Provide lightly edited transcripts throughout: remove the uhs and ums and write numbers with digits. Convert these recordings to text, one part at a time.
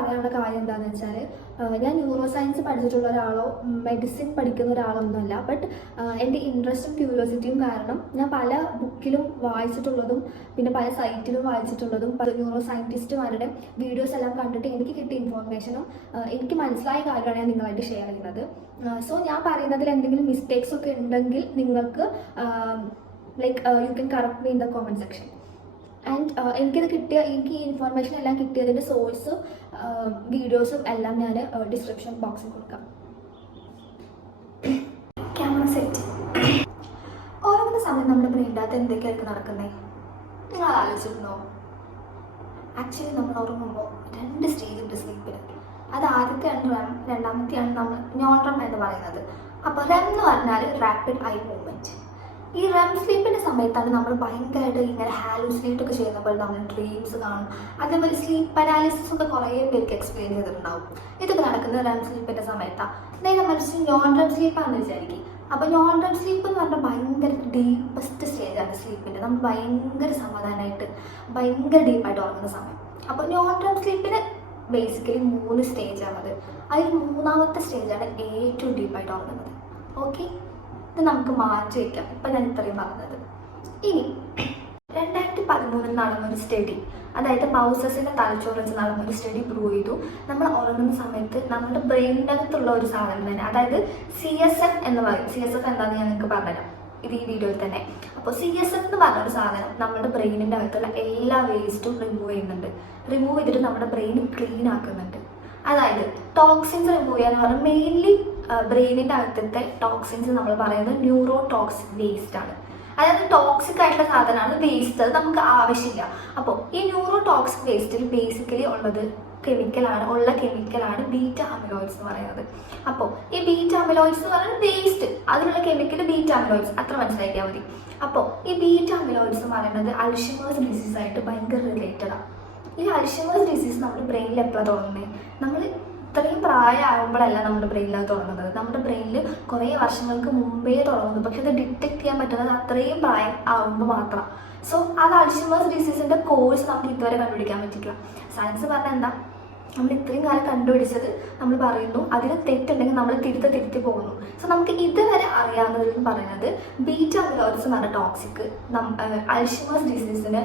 പറയാനുള്ള കാര്യം എന്താണെന്ന് വെച്ചാൽ, ഞാൻ ന്യൂറോ സയൻസ് പഠിച്ചിട്ടുള്ള ഒരാളോ മെഡിസിൻ പഠിക്കുന്ന ഒരാളൊന്നുമല്ല. ബട്ട് എൻ്റെ ഇൻട്രസ്റ്റും ക്യൂരിയോസിറ്റിയും കാരണം ഞാൻ പല ബുക്കിലും വായിച്ചിട്ടുള്ളതും പിന്നെ പല സൈറ്റിലും വായിച്ചിട്ടുള്ളതും ന്യൂറോ സയൻറ്റിസ്റ്റുമാരുടെ വീഡിയോസ് എല്ലാം കണ്ടിട്ട് എനിക്ക് കിട്ടിയ ഇൻഫോർമേഷനും എനിക്ക് മനസ്സിലായ കാര്യമാണ് ഞാൻ നിങ്ങളായിട്ട് ഷെയർ ചെയ്യുന്നത്. സോ ഞാൻ പറയുന്നതിൽ എന്തെങ്കിലും മിസ്റ്റേക്സ് ഒക്കെ ഉണ്ടെങ്കിൽ നിങ്ങൾക്ക് you can correct me in the comment section. And എനിക്ക് ഈ ഇൻഫോർമേഷൻ എല്ലാം കിട്ടിയതിൻ്റെ സോഴ്സ് വീഡിയോസും എല്ലാം ഞാൻ ഡിസ്ക്രിപ്ഷൻ ബോക്സിൽ കൊടുക്കാം. Camera set. ഉറങ്ങുന്ന സമയം നമ്മുടെ ബ്രെയിനിൻ്റെ അകത്ത് എന്തൊക്കെയായിരിക്കും നടക്കുന്നത് നിങ്ങൾ ആലോചിച്ചിട്ടുണ്ടോ? ആക്ച്വലി നമ്മൾ ഉറങ്ങുമ്പോൾ 2 സ്റ്റേജുണ്ട് സ്ലീപ്പിൽ. അത് ആദ്യത്തെയാണ് REM, രണ്ടാമത്തെയാണ് നമ്മൾ നോൺ REM എന്ന് പറയുന്നത്. അപ്പോൾ REM എന്ന് പറഞ്ഞാൽ റാപ്പിഡ് ഐ മൂവ്മെൻറ്റ്. ഈ REM സ്ലീപ്പിൻ്റെ സമയത്താണ് നമ്മൾ ഭയങ്കരമായിട്ട് ഇങ്ങനെ ഹാലൂസിനേറ്റ് ഒക്കെ ചെയ്യുമ്പോൾ നമ്മൾ ഡ്രീംസ് കാണും. അതേപോലെ സ്ലീപ്പ് പാരാലിസിസ് ഒക്കെ കുറേ പേർക്ക് എക്സ്പീരിയൻസ് ചെയ്തിട്ടുണ്ടാവും. ഇതൊക്കെ നടക്കുന്നത് REM സ്ലീപ്പിൻ്റെ സമയത്താണ്. നേരെ മറിച്ച് നോൺ REM സ്ലീപ്പാണെന്ന് വിചാരിക്കും. അപ്പോൾ നോൺ REM സ്ലീപ്പ് എന്ന് പറഞ്ഞാൽ ഭയങ്കര ഡീപ്പസ്റ്റ് സ്റ്റേജാണ് സ്ലീപ്പിൻ്റെ. നമ്മൾ ഭയങ്കര സമാധാനമായിട്ട് ഭയങ്കര ഡീപ്പായിട്ട് ഉറങ്ങുന്ന സമയം. അപ്പോൾ നോൺ REM സ്ലീപ്പിന് ബേസിക്കലി 3 സ്റ്റേജാണത്. അതിൽ 3ാമത്തെ സ്റ്റേജാണ് ഏറ്റവും ഡീപ്പായിട്ട് ഉറങ്ങുന്നത്. ഓക്കെ, ഇത് നമുക്ക് മാറ്റി വയ്ക്കാം. ഇപ്പം ഞാൻ ഇത്രയും പറഞ്ഞത്. ഇനി 2013 നടന്നൊരു സ്റ്റഡി, അതായത് മൗസസിൻ്റെ തലച്ചോറ് വെച്ച് നടന്നൊരു സ്റ്റഡി പ്രൂവ് ചെയ്തു, നമ്മൾ ഉറങ്ങുന്ന സമയത്ത് നമ്മുടെ ബ്രെയിനിൻ്റെ അകത്തുള്ള ഒരു സാധനം തന്നെ, അതായത് CSF എന്ന് പറയും. CSF എന്താണെന്ന് ഞാൻ നിങ്ങൾക്ക് പറഞ്ഞുതരാം ഇത് ഈ വീഡിയോയിൽ തന്നെ. അപ്പോൾ CSF എന്ന് പറഞ്ഞൊരു സാധനം നമ്മുടെ ബ്രെയിനിൻ്റെ അകത്തുള്ള എല്ലാ വേസ്റ്റും റിമൂവ് ചെയ്യുന്നുണ്ട്. റിമൂവ് ചെയ്തിട്ട് നമ്മുടെ ബ്രെയിൻ ക്ലീൻ ആക്കുന്നുണ്ട്. അതായത് ടോക്സിൻസ് റിമൂവ് ചെയ്യാന്ന് പറഞ്ഞാൽ മെയിൻലി ബ്രെയിനിൻ്റെ അകത്തത്തെ ടോക്സിൻസ് നമ്മൾ പറയുന്നത് ന്യൂറോ ടോക്സിക് വേസ്റ്റ് ആണ്. അതായത് ടോക്സിക് ആയിട്ടുള്ള സാധനമാണ് വേസ്റ്റ്, അത് നമുക്ക് ആവശ്യമില്ല. അപ്പോൾ ഈ ന്യൂറോ ടോക്സിക് വേസ്റ്റിൽ ബേസിക്കലി ഉള്ള കെമിക്കലാണ് ബീറ്റ അമിലോയിഡ്സ് എന്ന് പറയുന്നത്. അപ്പോൾ ഈ ബീറ്റ അമിലോയിഡ്സ് എന്ന് പറയുന്നത് വേസ്റ്റ്, അതിലുള്ള കെമിക്കൽ ബീറ്റ അമിലോയിഡ്സ്, അത്ര മനസ്സിലാക്കിയാൽ മതി. അപ്പോൾ ഈ ബീറ്റ അമിലോയിഡ്സ് എന്ന് പറയുന്നത് അൽഷിമേഴ്സ് ഡിസീസായിട്ട് ഭയങ്കര റിലേറ്റഡാണ്. ഈ അൽഷിമേഴ്സ് ഡിസീസ് നമ്മുടെ ബ്രെയിനിൽ എപ്പോഴാണ് തുടങ്ങുന്നത്? നമ്മൾ ഇത്രയും പ്രായമാകുമ്പോഴല്ല നമ്മുടെ ബ്രെയിനിൽ തുടങ്ങുന്നത്. നമ്മുടെ ബ്രെയിനിൽ കുറേ വർഷങ്ങൾക്ക് മുമ്പേ തുടങ്ങുന്നു. പക്ഷെ അത് ഡിറ്റക്ട് ചെയ്യാൻ പറ്റുന്നത് അത്രയും പ്രായം ആകുമ്പോൾ മാത്രം. സോ അത് അൽഷിമേഴ്സ് ഡിസീസിൻ്റെ കോഴ്സ് നമുക്ക് ഇതുവരെ കണ്ടുപിടിക്കാൻ പറ്റില്ല. സയൻസ് പറഞ്ഞാൽ എന്താ, നമ്മൾ ഇത്രയും കാലം കണ്ടുപിടിച്ചത് നമ്മൾ പറയുന്നു, അതിൽ തെറ്റുണ്ടെങ്കിൽ നമ്മൾ തിരുത്തി പോകുന്നു. സോ നമുക്ക് ഇതുവരെ അറിയാവുന്നതെന്ന് പറയുന്നത് ബീറ്റ അമിലോയിഡ്സ് എന്ന് പറഞ്ഞ ടോക്സിക് അൽഷിമേഴ്സ് ഡിസീസിന്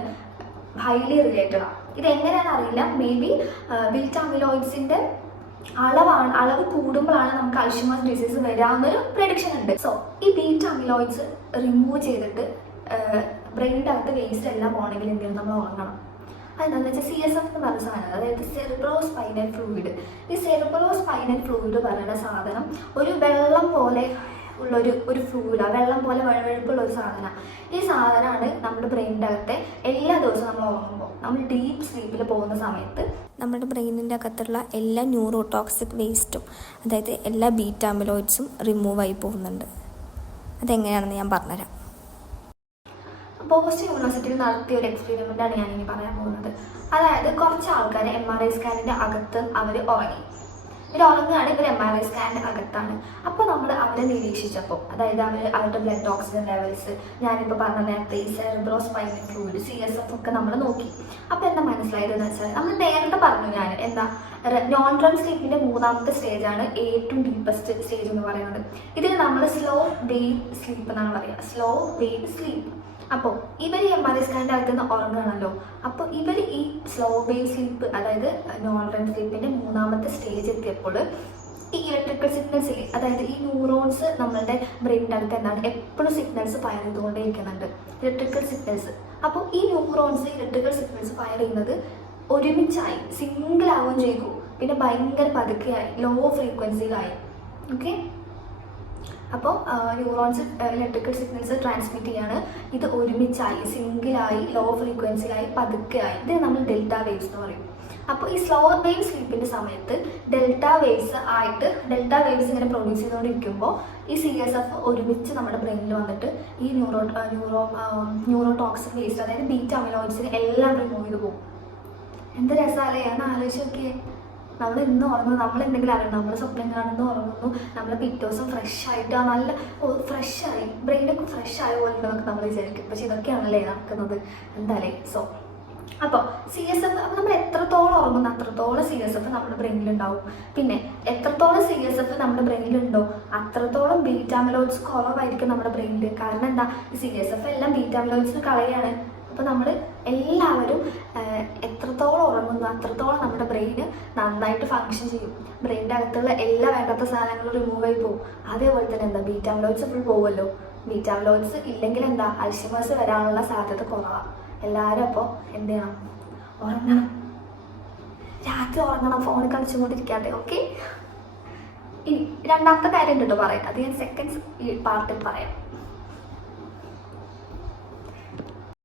ഹൈലി റിലേറ്റഡാണ്. ഇതെങ്ങനെയാണെന്ന് അറിയില്ല. മേ ബി ബീറ്റ അമിലോയിഡ്സിൻ്റെ അളവ് കൂടുമ്പോഴാണ് നമുക്ക് അൽഷിമേഴ്സ് ഡിസീസ് വരാമെന്നൊരു പ്രഡിക്ഷൻ ഉണ്ട്. സോ ഈ ബീറ്റ അമിലോയിഡ്സ് റിമൂവ് ചെയ്തിട്ട് ബ്രെയിനിൻ്റെ അകത്ത് വേസ്റ്റ് എല്ലാം പോകണമെങ്കിൽ എന്തെങ്കിലും നമ്മൾ ഉറങ്ങണം. അതെന്താണെന്ന് വെച്ചാൽ CSF എന്ന് പറയുന്ന സാധനം, അതായത് സെറിബ്രോ സ്പൈനൽ ഫ്ലൂയിഡ്. ഈ സെറിബ്രോ സ്പൈനൽ ഫ്ലൂയിഡ് പറയുന്ന സാധനം ഒരു വെള്ളം പോലെ ഉള്ളൊരു ഫ്ലൂയിഡാണ്, വെള്ളം പോലെ വഴുവഴുപ്പുള്ള ഒരു സാധനമാണ്. ഈ സാധനമാണ് നമ്മുടെ ബ്രെയിനിൻ്റെ അകത്തെ എല്ലാ ദിവസവും നമ്മൾ ഉറങ്ങുമ്പോൾ, നമ്മൾ ഡീപ്പ് സ്ലീപ്പിൽ പോകുന്ന സമയത്ത് നമ്മുടെ ബ്രെയിനിൻ്റെ അകത്തുള്ള എല്ലാ ന്യൂറോ ടോക്സിക് വേസ്റ്റും, അതായത് എല്ലാ ബീറ്റ അമിലോയിഡ്സും റിമൂവ് ആയി പോകുന്നുണ്ട്. അതെങ്ങനെയാണെന്ന് ഞാൻ പറഞ്ഞുതരാം. ബോസ്റ്റൺ യൂണിവേഴ്സിറ്റിയിൽ നടത്തിയ ഒരു എക്സ്പെരിമെൻ്റാണ് ഞാനിനി പറയാൻ പോകുന്നത്. അതായത് കുറച്ച് ആൾക്കാർ MRI സ്കാനിൻ്റെ അകത്ത് അവർ ഉറങ്ങി. ഉറങ്ങുകയാണ്, ഇവർ MRI സ്കാനിൻ്റെ അകത്താണ്. അപ്പോൾ നമ്മൾ അവരെ നിരീക്ഷിച്ചപ്പോൾ, അതായത് അവരുടെ ബ്ലഡ് ഓക്സിജൻ ലെവൽസ്, ഞാനിപ്പോൾ പറഞ്ഞ നേരത്തെ ഈ സെറിബ്രോ സ്പൈനൽ ഫ്ലൂയിഡ് CSF ഒക്കെ നമ്മൾ നോക്കി. അപ്പോൾ എന്താ മനസ്സിലായതെന്ന് വെച്ചാൽ, നമ്മൾ നേരത്തെ പറഞ്ഞു ഞാൻ എന്താ നോൺ REM സ്ലീപ്പിൻ്റെ 3ാമത്തെ സ്റ്റേജാണ് ഏറ്റവും ഡീപ്പസ്റ്റ് സ്റ്റേജ് എന്ന് പറയുന്നത്. ഇതിൽ നമ്മൾ സ്ലോ വേവ് സ്ലീപ്പ് എന്നാണ് പറയുക, സ്ലോ വേവ് സ്ലീപ്പ്. അപ്പോൾ ഇവർ MRI സ്കാനിൻ്റെ അകത്ത് നിന്ന് ഉറങ്ങുകയാണല്ലോ. അപ്പോൾ ഇവർ ഈ സ്ലോ വേവ് സ്ലീപ്പ്, അതായത് നോൺ REM സ്ലീപ്പിൻ്റെ 3ാമത്തെ സ്റ്റേജ് എത്തിയപ്പോൾ ഈ ഇലക്ട്രിക്കൽ സിഗ്നൽസ് ഇല്ലേ, അതായത് ഈ ന്യൂറോൺസ് നമ്മളുടെ ബ്രെയിനിൻ്റെ അകത്ത് എന്താണ് എപ്പോഴും സിഗ്നൽസ് ഫയർ ചെയ്തുകൊണ്ടേ ഇരിക്കുന്നുണ്ട്, ഇലക്ട്രിക്കൽ സിഗ്നൽസ്. അപ്പോൾ ഈ ന്യൂറോൺസ് ഇലക്ട്രിക്കൽ സിഗ്നൽസ് ഫയർ ചെയ്യുന്നത് ഒരുമിച്ചായി സിംഗിളാവുകയും ചെയ്തു, പിന്നെ ഭയങ്കര പതുക്കെയായി, ലോ ഫ്രീക്വൻസിയിലായി. ഓക്കെ, അപ്പോൾ ന്യൂറോൺസ് ഇലക്ട്രിക്കൽ സിഗ്നൽസ് ട്രാൻസ്മിറ്റ് ചെയ്യാണ്. ഇത് ഒരുമിച്ചായി, സിംഗിളായി, ലോ ഫ്രീക്വൻസിയിലായി, പതുക്കെയായി. ഇത് നമ്മൾ ഡെൽറ്റ വേവ്സ് എന്ന് പറയും. അപ്പോൾ ഈ സ്ലോ വേവ് സ്ലീപ്പിൻ്റെ സമയത്ത് ഡെൽറ്റ വേവ്സ് ഇങ്ങനെ പ്രൊഡ്യൂസ് ചെയ്തുകൊണ്ടിരിക്കുമ്പോൾ ഈ CSF ഒരുമിച്ച് നമ്മുടെ ബ്രെയിനിൽ വന്നിട്ട് ഈ ന്യൂറോ ടോക്സിക് വേസ്റ്റ്, അതായത് ബീറ്റ അമിലോയിഡ്സിനെ എല്ലാം റിമൂവ് ചെയ്ത് പോകും. എന്ത് രസമല്ലേ, ഞാൻ ആലോചിച്ച് നോക്കിയേ. നമ്മൾ ഇന്ന് ഉറങ്ങുന്നു, നമ്മൾ എന്തെങ്കിലും അറിയണം, നമ്മൾ സ്വപ്നം കാണുന്നു, ഉറങ്ങുന്നു, നമ്മൾ പിറ്റേ ദിവസം ഫ്രഷായിട്ട് നല്ല ഫ്രഷായി ബ്രെയിനൊക്കെ ഫ്രഷ് ആയ പോലെ എന്നൊക്കെ നമ്മൾ വിചാരിക്കും. പക്ഷെ ഇതൊക്കെയാണല്ലേ നടക്കുന്നത്. എന്തായാലേ സോ അപ്പോൾ CSF നമ്മൾ എത്രത്തോളം ഉറങ്ങുന്നു അത്രത്തോളം CSF നമ്മുടെ ബ്രെയിനിലുണ്ടാവും. പിന്നെ എത്രത്തോളം CSF നമ്മുടെ ബ്രെയിനിലുണ്ടോ അത്രത്തോളം ബീറ്റാ അമിലോയിഡ്സ് കുറവായിരിക്കും നമ്മുടെ ബ്രെയിനിൽ. കാരണം എന്താ, ഈ CSF എല്ലാം ബീറ്റാ അമിലോയിഡ്സിന് കളയാണ്. അപ്പോൾ നമ്മൾ എല്ലാവരും എത്രത്തോളം ഉറങ്ങുന്നു അത്രത്തോളം നമ്മുടെ ബ്രെയിന് നന്നായിട്ട് ഫങ്ഷൻ ചെയ്യും. ബ്രെയിനിൻ്റെ അകത്തുള്ള എല്ലാ വേണ്ടാത്ത സാധനങ്ങളും റിമൂവ് ആയി പോകും. അതേപോലെ തന്നെ എന്താ, ബീറ്റാ അമിലോയിഡ്സ് ഫുൾ പോകുമല്ലോ. ബീറ്റാ അമിലോയിഡ്സ് ഇല്ലെങ്കിൽ എന്താ, അൽഷിമേഴ്സ് വരാനുള്ള സാധ്യത കുറവാണ്. എല്ലാവരും അപ്പോൾ എന്ത് ചെയ്യണം, ഉറങ്ങണം, രാത്രി ഉറങ്ങണം, ഫോണിൽ കളിച്ചുകൊണ്ടിരിക്കാതെ. ഓക്കെ, ഇനി രണ്ടാമത്തെ കാര്യം കേട്ടോ പറയാം, അത് ഞാൻ സെക്കൻഡ് പാർട്ടിൽ പറയാം.